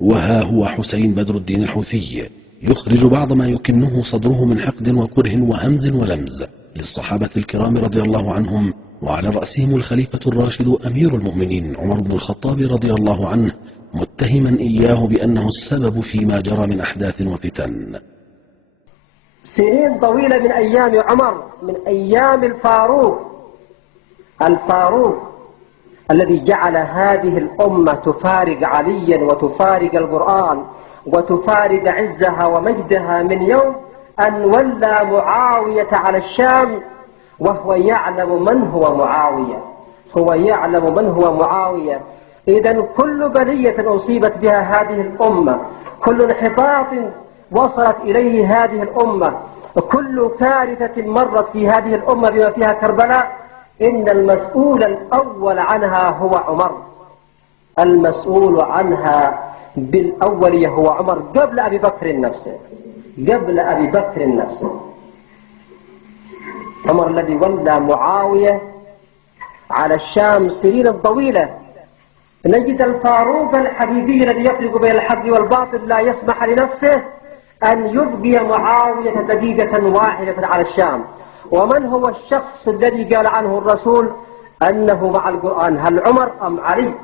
وها هو حسين بدر الدين الحوثي يخرج بعض ما يكنه صدره من حقد وكره وهمز ولمز للصحابة الكرام رضي الله عنهم، وعلى رأسهم الخليفة الراشد أمير المؤمنين عمر بن الخطاب رضي الله عنه، متهما إياه بأنه السبب فيما جرى من أحداث وفتن. سنين طويلة من أيام عمر، من أيام الفاروق الذي جعل هذه الأمة تفارق عليا وتفارق القرآن وتفارق عزها ومجدها، من يوم أن ولى معاوية على الشام وهو يعلم من هو معاوية. هو يعلم من هو معاوية. إذن كل بلية أصيبت بها هذه الأمة، كل انحطاط وصلت إليه هذه الأمة، كل كارثة مرت في هذه الأمة بما فيها كربلاء، إن المسؤول الأول عنها هو عمر. المسؤول عنها بالأولية هو عمر قبل أبي بكر نفسه. عمر الذي ولى معاوية على الشام سنين طويلة. نجد الفاروق الحبيبي الذي يفرق بين الحق والباطل لا يسمح لنفسه أن يبقي معاوية دقيقة واحدة على الشام. ومن هو الشخص الذي قال عنه الرسول أنه مع القرآن؟ هل عمر أم علي؟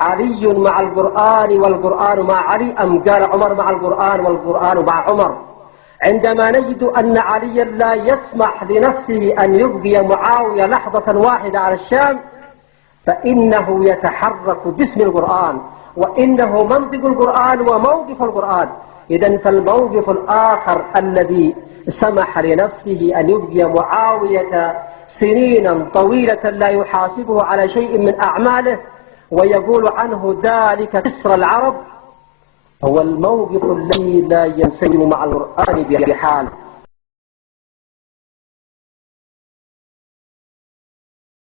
علي مع القرآن والقرآن مع علي، أم قال عمر مع القرآن والقرآن مع عمر؟ عندما نجد أن عليا لا يسمح لنفسه أن يبقي معاوية لحظة واحدة على الشام، فإنه يتحرك باسم القرآن، وإنه منطق القرآن وموقف القرآن. إذن فالموقف الآخر الذي سمح لنفسه أن يبقي معاوية سنينا طويلة لا يحاسبه على شيء من أعماله ويقول عنه ذلك كسر العرب، هو الموقف الذي لا ينسجم مع القرآن بحال.